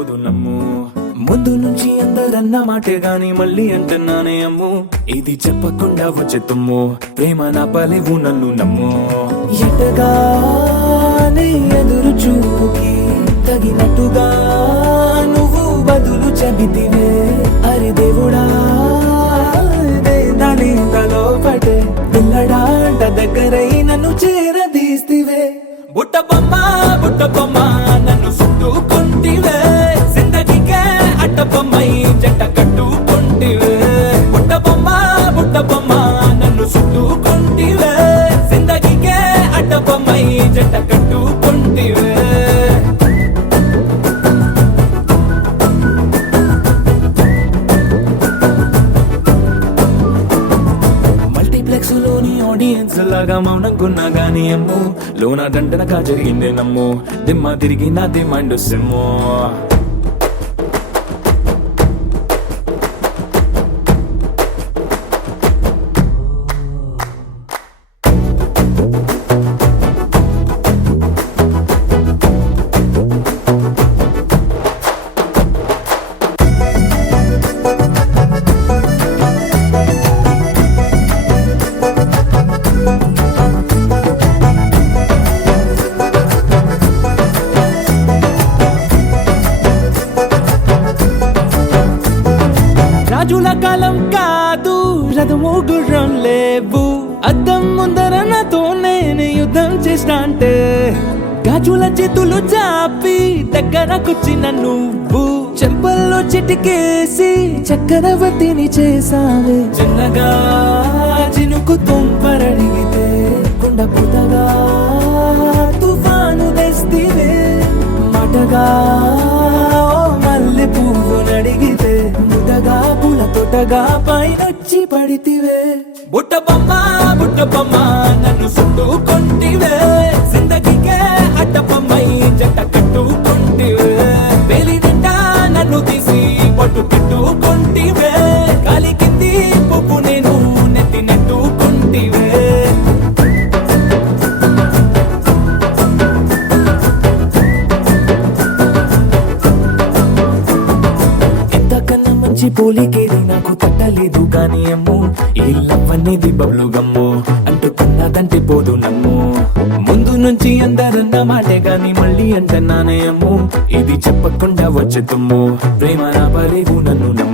నమ్ము ముందు నుంచి అందరన్న మాటే గాని మళ్ళీ అంటున్నానే అమ్ము ఇది చెప్పకుండా వచ్చే తుమ్ము ప్రేమ నా పలేవు నన్ను నమ్ము ఎటగానే ఎదురు చూకి తగినట్టుగా నువ్వు బదులు చెబితివే అరి దేవుడా దాని లోపటే పిల్లడాంట దగ్గరై నన్ను చేరదీస్తివే బుట్ట బొమ్మ నన్ను చుట్టుకుంటివే జిందగీకే అడ్డబొమ్మై జంట కట్టుకుంటివే బుట్ట బొమ్మ నన్ను చుట్టుకుంటివే జిందగీకే అడ్డబొమ్మై జంట కట్టుకుంటివే మల్టీప్లెక్స్ లోని ఆడియన్స్ లాగా మౌనంకున్నా గానీ అమ్ము లోన దండనగా జరిగిందే నమ్ము దిమ్మ తిరిగి నాది మైండ్ సిమ్ము రాజుల కాలం కాదు రథము గుర్రం లేవు అద్దం ముందర నాతో నేను యుద్ధం చేస్తా అంటే గాజుల చేతులు చాపి దగ్గరకొచ్చిన నువ్వు చెంపల్లో చిటికేసి చక్రవర్తిని చేసావే చిన్నగా చినుకు తుంపరడిగితే కుండ పుతగా తుఫాను తెస్తివే మాటగా మల్లె పువ్వు నడిగితే ముదగా పుల తొటగా పైనొచ్చి పడితివే బుట్ట బొమ్మ నన్ను చుట్టుకుంటివే జిందగీకే అడ్డబొమ్మై జంట కట్టుకుంటివే వేలి నిండా నన్ను తీసి పట్టు కట్టుకుంటివే కాలి కింది పువ్వు నేను నెత్తి నెట్టుకుంటివే పోలికేది నాకు తట్టలేదు కానీ అమ్ము ఈ లవ్ అనేది బబ్లు గమ్ము అంటుకున్నదంటే పోదు నమ్ము ముందు నుంచి అందరన్న మాటే గాని మళ్ళీ అంటున్నానే అమ్ము ఇది చెప్పకుండా వచ్చే తుమ్ము ప్రేమ నా పలేవు నన్ను నమ్ము